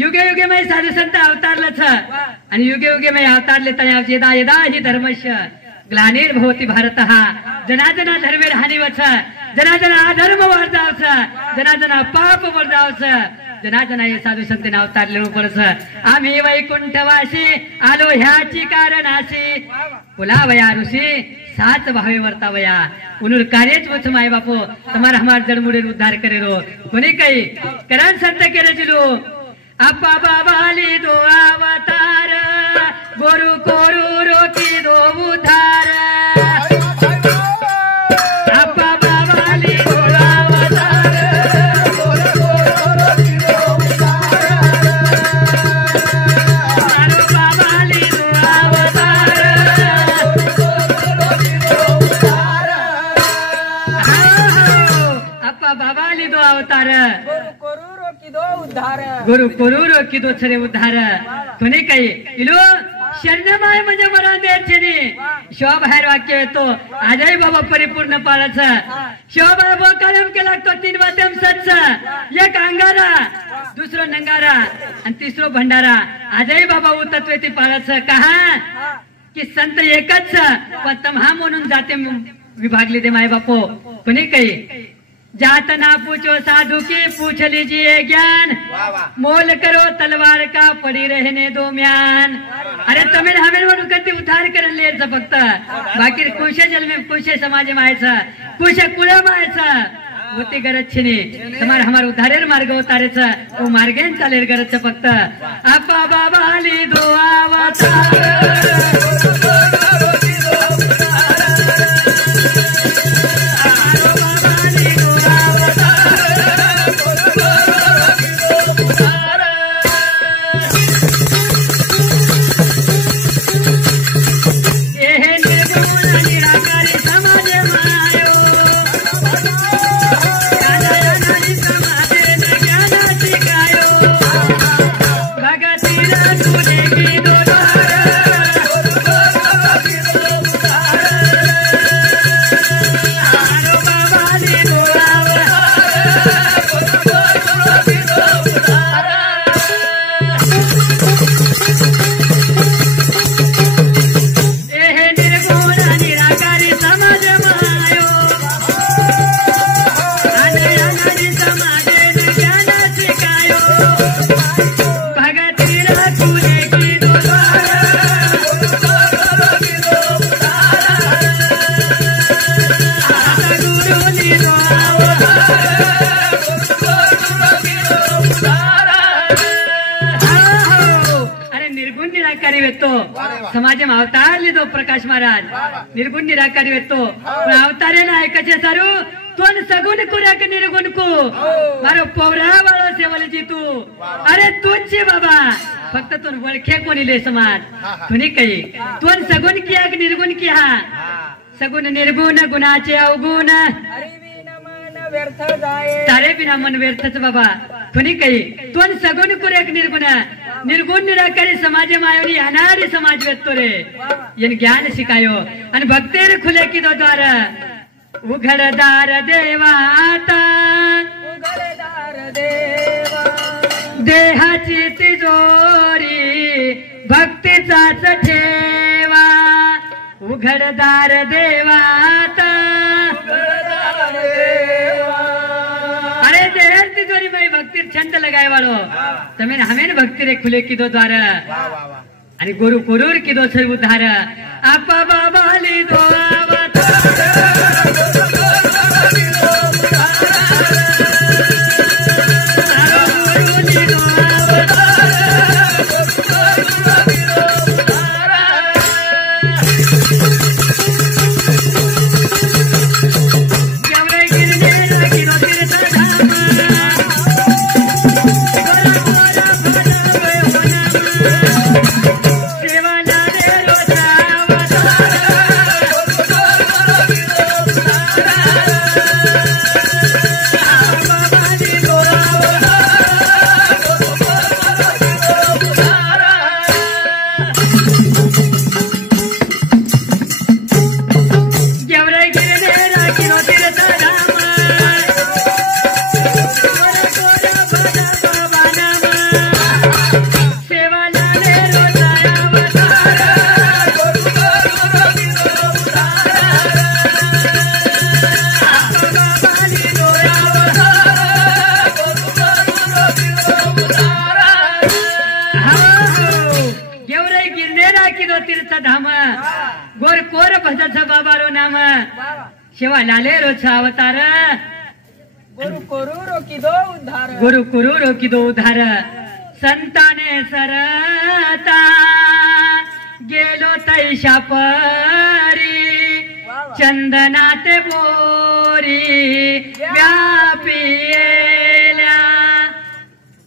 युगे युगे मै साधू संत अवतारलंच आणि युगे युगे मै अवतारले तया यदा यदा हि धर्मस्य ग्लानिर्भवति भारतः जनाजना धर्मेर हानिवच जनाजना अधर्म वर्जावच जनाजना पाप वर्जावच जनाजना हे साधू संत अवतारले पडस आम्ही वैकुंठवासी आलो ह्याची कारणासी पुलावया ऋषी साच भावे वर्तावया उनुर कार्यच वच माय बापो तुम्हारा हमार जड़मुड़े उद्धार करे रो कोणी काही करण संत केले जिलो अपा बाबाली दो अवतार गुरु कोरु रोकी दो उद्धार अपा बाबाली दो अवतार गुरु कोरु रोकी दो उद्धार मारो बाबाली दो अवतार अपा बाबाली दो अवतार गुरु कोरूरो किदो छरे उद्धार कोणी काही इलो शरणमाय म्हणजे मरण द्यायचे शिवा बाहेर वाक्य येतो आजही बाबा परिपूर्ण पाळाच शिवा बाबा कायम केला तो 3 माध्यम सच्च एक अंगारा दुसरो नंगारा आणि तिसरो भंडारा आजही बाबा तत्व ते पाळाच कहा की संत एकच पण तम्हा म्हणून जाते विभागले दे माय बापो कोणी काही जात ना पूछो साधु की पूछ लीजिए ज्ञान मोल करो तलवार का पड़ी रहने दो म्यान अरे तमिल हमें म्हणून कधी उद्धार करेल यायचं फक्त बाकी कुशे जन्मे कुशे समाज मायचं कुशे कुळे मायचं होती गरज छिनी तुम्हाला हमार उद्धारेर मार्ग उतारेच वो मार्गेन चालेल गरज फक्त आपा बाबाली दो अवतार समाज में अवतार लीधो प्रकाश महाराज निर्गुण निराकारी वेतो अवतारे ना कचे सारू तोन सगुण कुरक निर्गुण को मारो पोवरा वाळो सेवल जीतू अरे तुझे बाबा फक्त तोन वळखे कोणी ले समाज कोणी काही तोन सगुण किया की निर्गुण किया सगुण निर्गुण गुणाचे अवगुण तारे बिना मन व्यर्थच बाबा कोणी काही तोन सगुण कुरक निर्गुण निर्गुण निराकारी समाज मायोनी अनारी समाज वेतो रे यन ज्ञान शिकायो आणि भक्तेर खुले की दो द्वार उघडदार देवाता उघडदार देवा देहाची तिजोरी भक्तीचाच ठेवा उघडदार देवाता उघडदार देवा अरे देहर तिजोरी में भक्ति छंद लगाए वालो तमें हमें भक्ति रे खुले की दो द्वार आणि गुरु कुरूर की दो सर उद्धार आपा बाबाली दो सेवा तीर्थ धाम गोर कोर भजत बाबारो नाम शिवा लाले रोज अवतार गुरु कुरु रोकी दो उद्धार गुरु कुरु रोकी दो उद्धार संताने सरता गेलो तैशा परी चंदनाते बोरी व्यापियेल्या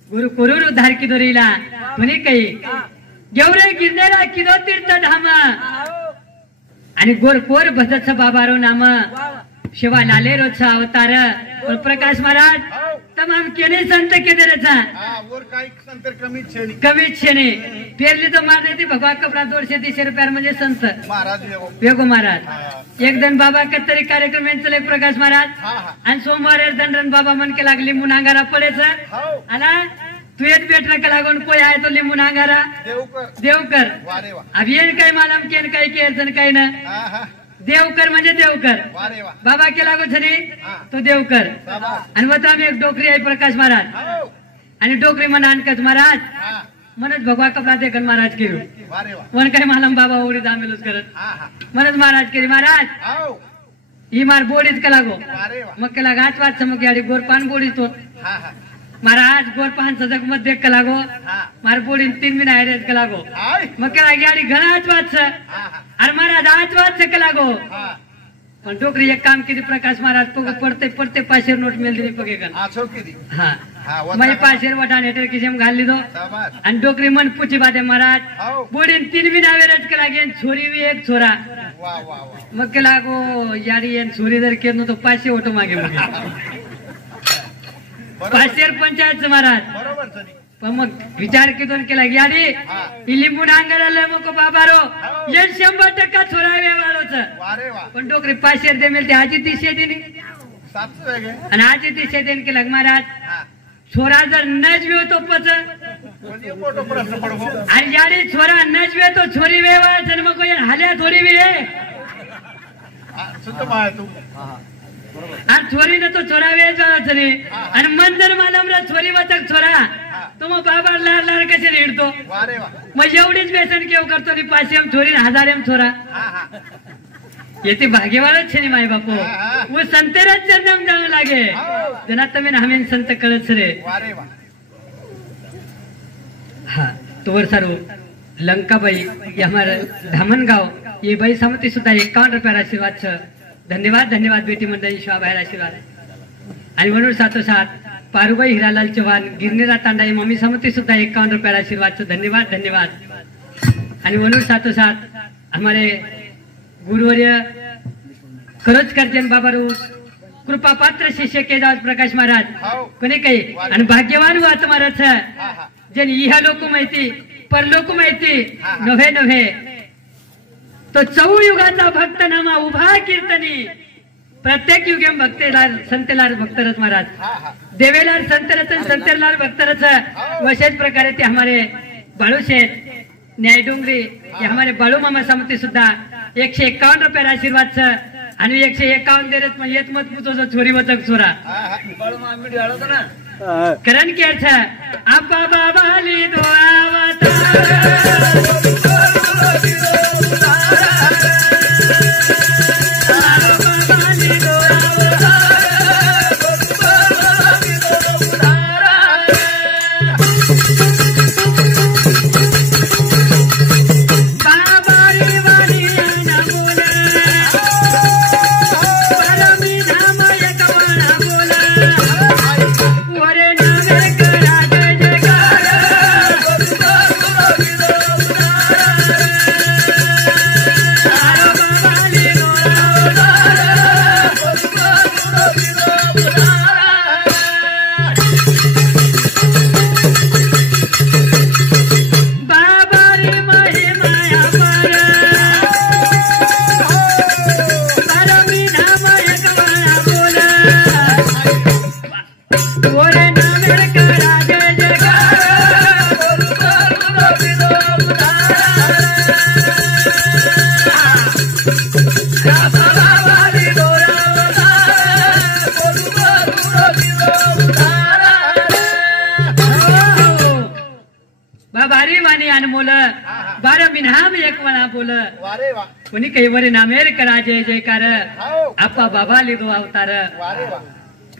गुरु कुरु उद्धार की दोरीला म्हणे काही गेवरे गिरनेरा किदो तीर्थ धाम आणि गोर कोर भजत बाबारो नाम शिवा लाले रोज अवतार प्रकाश महाराज तमाम केने संत के दे रचा कमीच छेने पेरली तो मारने ती भगवा कपड़ा 200-300 रुपया म्हणजे संत महाराज वेगो महाराज एक दिन बाबा का तरी कार्यक्रम चले प्रकाश महाराज आणि सोमवार दंडन बाबा मन के लागली मुनांगारा पडेचा आला तू एक बेट नका लागून कोई आहे तो लिंबू नांगारा देवकर अब ये काही मालम केन काही केसन काही ना देवकर म्हणजे देवकर बाबा के लागू छने तो देवकर आणि वता मी एक डोकरी आहे प्रकाश महाराज आणि डोकरी मन आणकच महाराज मनच भगवा कपडा देखन महाराज केलो वन काही मालम बाबा ओढी दामेलच करत मनच महाराज केली महाराज ही मार बोडीच का लागो मग केला गाठ वाच मग गाडी गोरपान बोडी तो महाराज गोरपान सजग मत देख का लागो मार बोडी 3 महिना आहे का लागो मग केला गाडी घराच वाच अरे महाराज आज वाच का लागो पण डोकरी एक काम केली प्रकाश महाराज पडते पडते 500 नोट मिल दिली पगे गन हा मैं 500 वटान हेटर की जेम घाल लीधो आणि डोकरी मन पूछी बाते महाराज बोडी 3 महिना वेरज का लागे छोरी भी एक छोरा मग के लागो यारी एन छोरी जर केनो तो 500 ओटो मागे मगे 500 पंचायत महाराज पण मग विचार कितून केला यारी लिंबू नांगराला मग बाबारो ये 100% छोरा व्यवहारोच पण डोकरी 500 दे मिळते आजी 300 देनी आणि आजी 300 देन केला महाराज छोरा जर नजवे तो पच आणि यारी छोरा नजवे तो छोरी व्यवहार जन्म को हाल्या थोडी भी है आणि छोरी न तो छोरा वेचवा छे आणि मन जर मालमरा छोरी वाचक छोरा तो मग बाबा लार लार कसे रेडतो मग एवढीच व्यसन केव करतो नि 500 छोरी 1000 छोरा येते भाग्यवाळच छे नि माय बापू वो संतेराच जन्म जाऊ लागे जना तुम्ही हमें संत कळत रे हा तोवर सारो लंकाबाई ये हमारे धामनगाव ये बाई समिति सुद्धा 51 रुपया आशीर्वाद छ धन्यवाद धन्यवाद बेटी मंडळी शिवाबाहेर आशीर्वाद आणि म्हणून साथोसाथ पारुबाई हिरालाल चव्हाण गिरनेरा तांडा मम्मी समिति सुद्धा 51 रुपया आशीर्वाद धन्यवाद धन्यवाद आणि म्हणून साथोसाथ हमारे गुरुवर्य खरोचकर जन बाबा रू कृपा पात्र शिष्य केदार प्रकाश महाराज कोणी काही आणि भाग्यवान वाच महाराज जन इहा लोक माहिती परलोक माहिती नव्हे नव्हे तो चौयुगाचा भक्त नामा उभा कीर्तनी प्रत्येक युगे भक्तेलाल संतेलाल भक्तरस महाराज देवेलाल संतरस संतेलाल भक्तरस वशेष प्रकारे ते हमारे बाळू शेठ न्याय डोंगरी ये हमारे बाळू मामा समिति सुद्धा 151 रुपया आशीर्वाद आणि 151 दे मग येत मत पुतो छोरी वचक छोरा बाळू मामा व्हिडिओ आलो ना करण के छ आबा बाबाली दोआवता बाबारी वाणी अनमोल बार मिन्हाम एक वळा बोल वारे वा कोणी काही वरी नामेर करा जय जयकार हो आपा बाबा लिदो अवतार वारे वा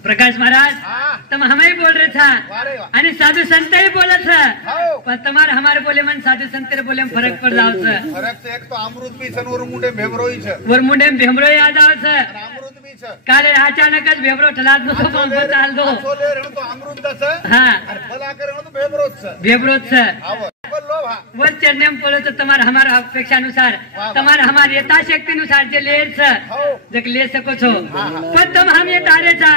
प्रकाश महाराज हाँ तुम हमें बोल रहे था वारे वा आणि साधु संत ही बोला था हो पण तुम्हार हमारे बोले मन साधु संत रे बोले में फरक पड़ जाओ छ फरक से एक तो अमृत भी छन और मुंडे भेमरोई छ वर मुंडे में भेमरो याद आओ छ अमृत भी छ काले अचानक ज भेमरो ठलात दो तो पंप चाल दो सोले रण तो अमृत दस हाँ और भला करे रण तो भेमरोत छ भेमरो छ आव बोलो भा वर चरणे में बोलो तो तुम्हार हमार अपेक्षा अनुसार तुम्हार हमार यथाशक्ति अनुसार जे लेर छ हो जग ले सको छो पण तुम हम ये तारे छा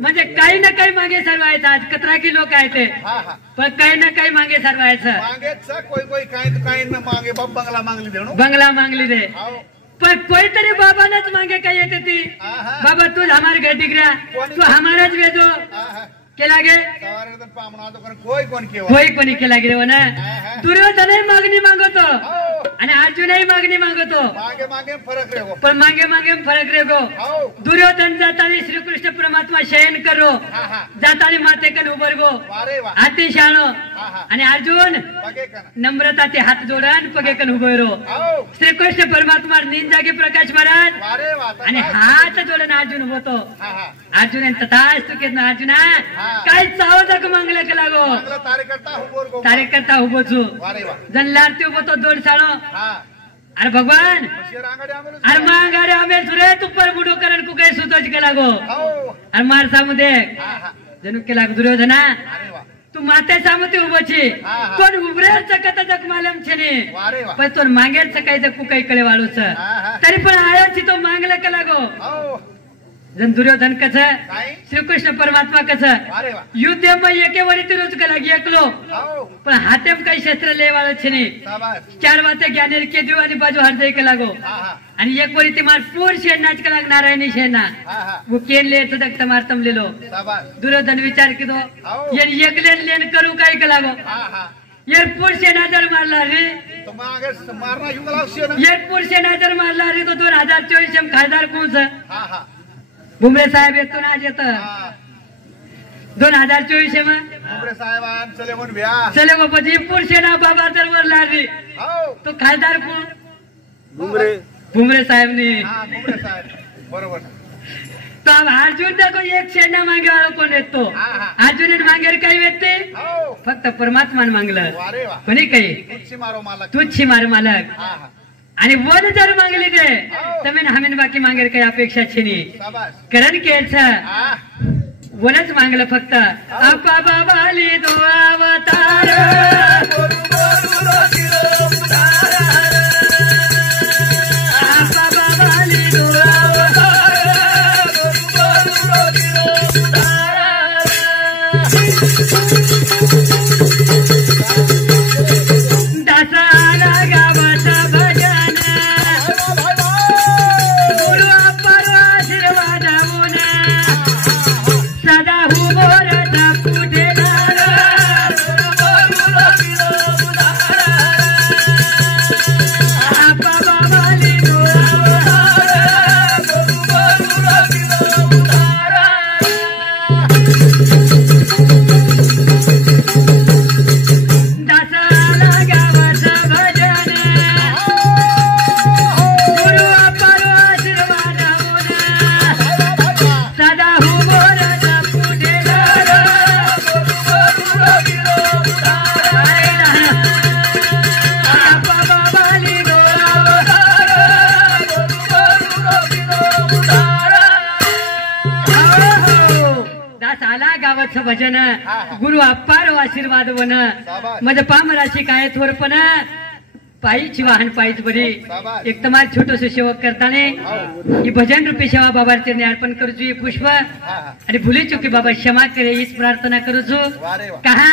म्हणजे काही ना काही मागे सरवायचं आज कतरा की लोक आहेत ते हा हा पण काही ना काही मागे सरवायचं मागे छ कोई कोई काही तो काही न मागे बाप बंगला मागली देणो बंगला मांगली दे हाव पण कोई तरी बाबानच मागे काय येते ती आहा बाबा तू हमारे घर डिगरा तू हमाराच वेजो आहा केला गे सवारे तो पामना तो कर कोई कोण केवा कोई कोणी केला गे हो ना दुर्योधनही मागणी मागवतो हो आणि अर्जुनही मागणी मागवतो मागे मागे फरक रे हो पण मागे मागे फरक रे गो हाव दुर्योधन जातानी श्रीकृष्ण परमात्मा शयन करो हा हा जातानी माते कन उबर गो वारे वा हाती शाणो हा हा आणि अर्जुन बगे कन नम्रता ते हात जोडन पगे कन उभो रो हाव श्रीकृष्ण परमात्मा निंजागी प्रकाश महाराज वारे वा आणि हात जोडन अर्जुन होतो हा हा अर्जुन तथास्तु के अर्जुना काय चावतक मांगला के लागो बंगला तारे करता हो बोल गो तारे करता उभो छु वारे वा जन लारती उभो तो दोड साळो हा अरे भगवान शेर आंगडे आंगडे अरे मांगाडे आमे सुरे तू पर बुडो करण कु काय सुतोच के लागो हाव अरे मार सामुदे हा हा जनु के लाग दुर्योधना अरे वा तू माते सामुते उभो छी हा. कोण उभरेर चकत जक मालम छे वारे वा पण तो मांगेर चकाय जक काही कळे वाळू छ हा. तरी पण आयो छी तो मांगला के लागो हाव जन दुर्योधन कस काय श्रीकृष्ण परमात्मा कस वारे वा युद्ध में एके वरी रोज के लागी एकलो हाव पण हाते में काही शस्त्र ले वाळो छे ने शाबाश चार बाते ज्ञानेर के दिव आणि बाजू हर जाई के लागो हा हा आणि एक वरी ते मार पूर शेनाच के लाग नारायणी शेना हा हा वो केन ले तो तक तमार तम ले लो शाबाश दुर्योधन विचार की दो हाव. ये एकलेन लेन करू काय के लागो हा हा ये पूर सेना जर मारला रे तो मागे मारना युगला उसे ना ये पूर सेना जर मारला रे तो 2024 में खासदार कोण छ हा हा भुमरे साहेब येतो ना आज येत हा 2024 में उमरे साहेबान चले म्हणून व्या चले गो પછી પૂર સેના બાબા તરવર લારી हाव તો ખાसदार कोण उमरे भुमरे साहेब ने हा उमरे साहेब बरोबर तो अब अर्जुन देखो एक सेना मागे वाळो कोण येतो हा हा अर्जुन मागेर काही व्यक्ती हाव फक्त परमात्मान मागलं वारे वा कोणी काही कुछ मारो मालक तुझी मार मालक हा हा आणि वन जर मागली दे तमेन हमेन बाकी मागेर काही अपेक्षा छेनी शाबाश करण केच हा वनच मागलं फक्त आपा बाबाली दो अवतार आपा बाबाली दो दसाला गावाचा भजन गुरु अप्पर आशीर्वाद होऊन सदा हुबोरत पुढेदार आपा बाबाली दो दसाला गावाचा भजन गुरु अप्पर आशीर्वाद होऊन सदा हुबोरत पुढेदार आपा बाबाली दो दासाला गावाचं भजन गुरु अप्पार आशीर्वाद वन शाबास. म्हणजे पामराशी काय थोरपण पायीची वाहन पायीच बरी शाबास. एक तमार छोटस सेवक करताने ही भजन रूपी सेवा बाबाचे अर्पण करूचू ही पुष्प हा हा आणि भुली चुकी बाबा क्षमा करे हीच प्रार्थना करूचू वारे वा कहा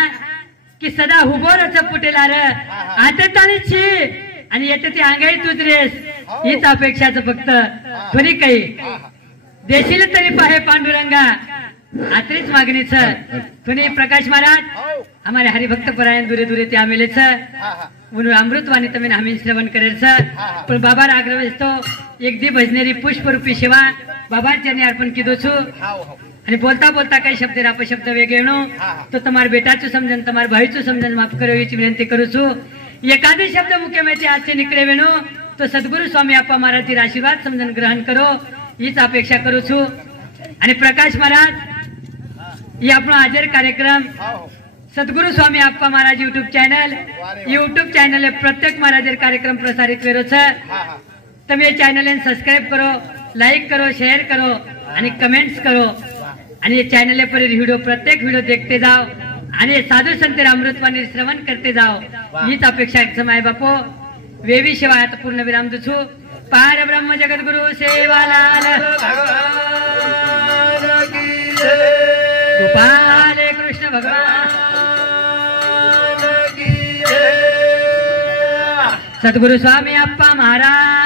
की सदा हुबोरच पुटेलार आता ताणी छी आणि येते ती अंगाई तुजरेस हीच अपेक्षाच फक्त थोडी काही हा हा देशील तरी पाहे पांडुरंगा आत्रीच मागणीच थोडी प्रकाश महाराज हाव हमारे हरिभक्त परायण दुरे दुरे ते आमेलेच हा हा म्हणून अमृतवाणी तुम्ही आम्ही श्रवण करेल पण बाबा आग्रह तो एक दी भजनेरी पुष्परूपी सेवा बाबा त्यांनी अर्पण किदो छु हाव हाव અને બોલતા બોલતા કઈ શબ્દ અપશબ્દ વેગેણો તો તમારા બેટાચું સમજન તમારા ભાઈચું સમજન માફ કરો એવી વિનંતી કરું છું. એકાદી શબ્દ મુખ્યમાંથી આજથી નીકળે વેણો તો સદગુરુ સ્વામી આપવા મારાથી આશીર્વાદ સમજન ગ્રહણ કરો એ જ અપેક્ષા કરું છું. અને પ્રકાશ મહારાજ એ આપણો હાજર કાર્યક્રમ સદગુરુ સ્વામી આપવા મહારાજ યુટ્યુબ ચેનલે પ્રત્યેક મહારાજ કાર્યક્રમ પ્રસારિત કર્યો છે. તમે એ ચેનલને સબસ્ક્રાઇબ કરો, લાઈક કરો, શેર કરો અને કમેન્ટ્સ કરો અને ये चैनल पर वीडियो प्रत्येक वीडियो देखते जाओ आणि साधू संत अमृतवाणी श्रवण करते जाओ हीच अपेक्षा समय बापो. वेवी सेवा आता पूर्ण विराम दू છું. पार ब्रह्म जगत गुरु सेवालाल गोपाल कृष्ण भगवान सद्गुरु स्वामी अप्पा महाराज